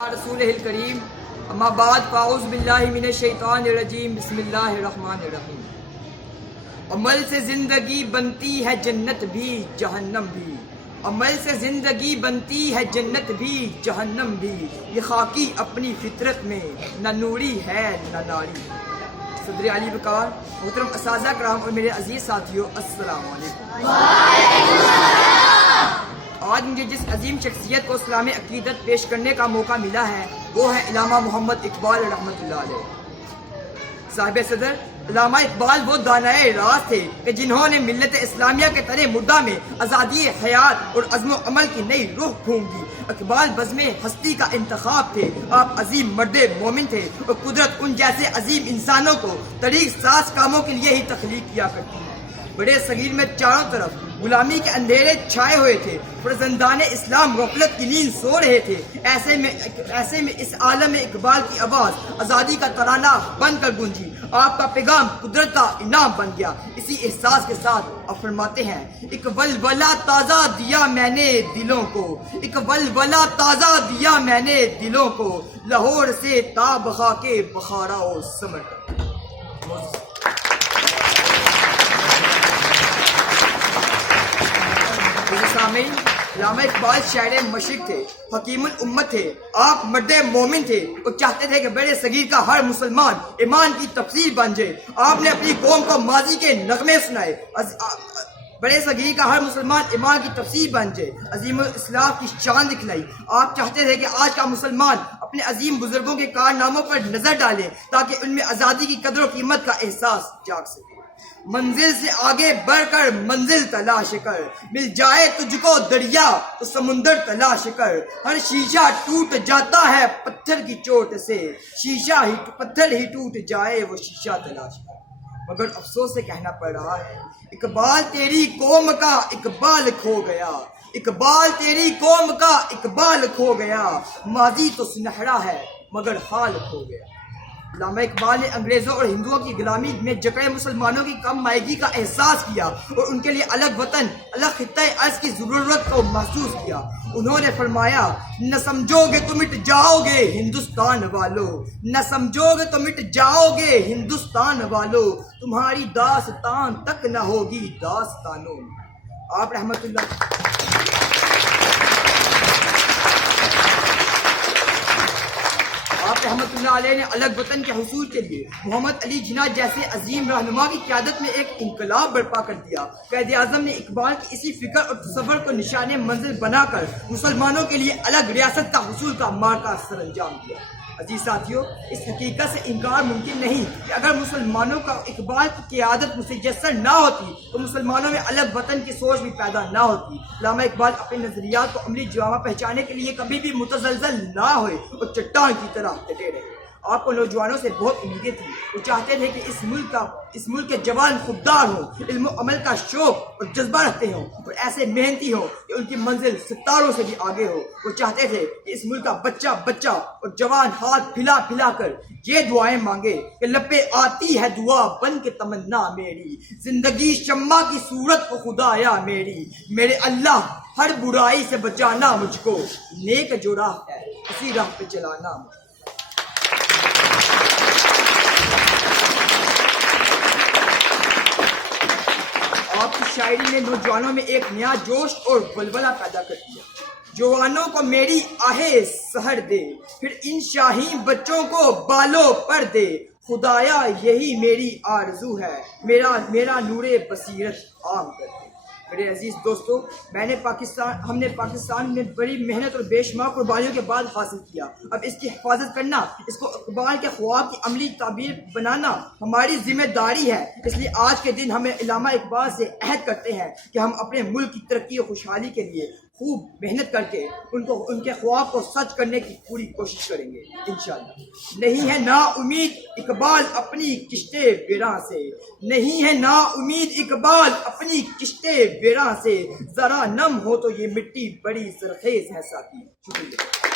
رسول الکریم اما بعد فاعوذ باللہ من الشیطان الرجیم بسم اللہ الرحمن الرحیم۔ عمل سے زندگی بنتی ہے جنت بھی جہنم بھی، عمل سے زندگی بنتی ہے جنت بھی جہنم بھی، یہ خاکی اپنی فطرت میں نہ نوری ہے نہ ناری۔ صدر علی وقار، محترم اساتذہ کرام اور میرے عزیز ساتھیوں، السلام علیکم۔ آج مجھے جس عظیم شخصیت کو اسلامی عقیدت پیش کرنے کا موقع ملا ہے وہ ہے علامہ محمد اقبال رحمۃ اللہ علیہ۔ صاحب صدر علامہ اقبال وہ دانائے راز تھے کہ جنہوں نے ملت اسلامیہ کے ترے مردہ میں آزادی حیات اور عزم و عمل کی نئی روح پھونک دی۔ اقبال بزم ہستی کا انتخاب تھے، آپ عظیم مرد مومن تھے اور قدرت ان جیسے عظیم انسانوں کو طریق ساز کاموں کے لیے ہی تخلیق کیا کرتی ہے۔ بڑے صغیر میں چاروں طرف غلامی کے اندھیرے چھائے ہوئے تھے، فرزندان اسلام غفلت کی نیند سو رہے تھے۔ ایسے میں اس عالم اقبال کی آواز آزادی کا ترانہ بن کر گونجی، آپ کا پیغام قدرت کا انعام بن گیا۔ اسی احساس کے ساتھ آپ فرماتے ہیں، ایک ولولہ تازہ دیا میں نے دلوں کو، ایک ولولہ تازہ دیا میں نے دلوں کو، لاہور سے تاب خاک بخارا و سمرقند۔ سامعین، علامہ اقبال شاعر مشرق تھے، حکیم الامت تھے، آپ مرد مومن تھے اور چاہتے تھے کہ بڑے صغیر کا ہر مسلمان ایمان کی تفسیر بن جائے۔ آپ نے اپنی قوم کو ماضی کے نغمے سنائے، بڑے صغیر کا ہر مسلمان ایمان کی تفسیر بن جائے، عظیم الاسلام کی شان دکھلائی۔ آپ چاہتے تھے کہ آج کا مسلمان اپنے عظیم بزرگوں کے کارناموں پر نظر ڈالے تاکہ ان میں آزادی کی قدر و قیمت کا احساس جاگ سکے۔ منزل سے آگے بڑھ کر منزل تلاش کر، مل جائے تجھ کو دریا تو سمندر تلاش کر، ہر شیشہ ٹوٹ جاتا ہے پتھر کی چوٹ سے، پتھر ہی ٹوٹ جائے وہ شیشہ تلاش کر۔ مگر افسوس سے کہنا پڑ رہا ہے، اقبال تیری قوم کا اقبال کھو گیا، اقبال تیری قوم کا اقبال کھو گیا، ماضی تو سنہرا ہے مگر حال کھو گیا۔ علامہ اقبال نے انگریزوں اور ہندوؤں کی غلامی میں جکڑے مسلمانوں کی کم مائگی کا احساس کیا اور ان کے لیے الگ وطن، الگ خطۂ ارض کی ضرورت کو محسوس کیا۔ انہوں نے فرمایا، نہ سمجھو گے تو مٹ جاؤ گے ہندوستان والو، نہ سمجھو گے تو مٹ جاؤ گے ہندوستان والو، تمہاری داستان تک نہ ہوگی داستانوں۔ آپ رحمت اللہ علیہ نے الگ وطن کے حصول کے لیے محمد علی جناح جیسے عظیم رہنما کی قیادت میں ایک انقلاب برپا کر دیا۔ قائد اعظم نے اقبال کی اسی فکر اور تصور کو نشان منزل بنا کر مسلمانوں کے لیے الگ ریاست کا حصول کا مارکا سر انجام دیا۔ عزیز ساتھیوں، اس حقیقت سے انکار ممکن نہیں کہ اگر مسلمانوں کا اقبال کی قیادت مسجسر نہ ہوتی تو مسلمانوں میں الگ وطن کی سوچ بھی پیدا نہ ہوتی۔ علامہ اقبال اپنے نظریات کو عملی جامہ پہچانے کے لیے کبھی بھی متزلزل نہ ہوئے اور چٹان کی طرح ڈٹے رہے۔ آپ کو نوجوانوں سے بہت امیدیں تھیں، وہ چاہتے تھے کہ اس ملک کے جوان خوددار ہوں، علم و عمل کا شوق اور جذبہ رکھتے ہوں اور ایسے محنتی ہوں کہ ان کی منزل ستاروں سے بھی آگے ہو۔ وہ چاہتے تھے کہ اس ملک کا بچہ اور جوان ہاتھ پھیلا پھیلا کر یہ دعائیں مانگے کہ لب پہ آتی ہے دعا بن کے تمنا میری، زندگی شمع کی صورت کو خدایا میرے اللہ ہر برائی سے بچانا مجھ کو، نیک جو راہ ہے اسی راہ پہ چلانا مجھ کو۔ آپ کی شاعری نے نوجوانوں میں ایک نیا جوش اور ولولہ پیدا کر دیا۔ جوانوں کو میری آہے سحر دے، پھر ان شاہین بچوں کو بالوں پر دے، خدایا یہی میری آرزو ہے، میرا نور بصیرت عام کر دے۔ میرے عزیز دوستو، ہم نے پاکستان میں بڑی محنت اور بے شمار قربانیوں کے بعد حاصل کیا۔ اب اس کی حفاظت کرنا، اس کو اقبال کے خواب کی عملی تعبیر بنانا ہماری ذمہ داری ہے۔ اس لیے آج کے دن ہمیں علامہ اقبال سے عہد کرتے ہیں کہ ہم اپنے ملک کی ترقی اور خوشحالی کے لیے خوب محنت کر کے ان کے خواب کو سچ کرنے کی پوری کوشش کریں گے انشاءاللہ۔ نہیں ہے نا امید اقبال اپنی کشتے ویراں سے، نہیں ہے نا امید اقبال اپنی کشتے ویراں سے، ذرا نم ہو تو یہ مٹی بڑی زرخیز ہے ساتھی۔ شکریہ۔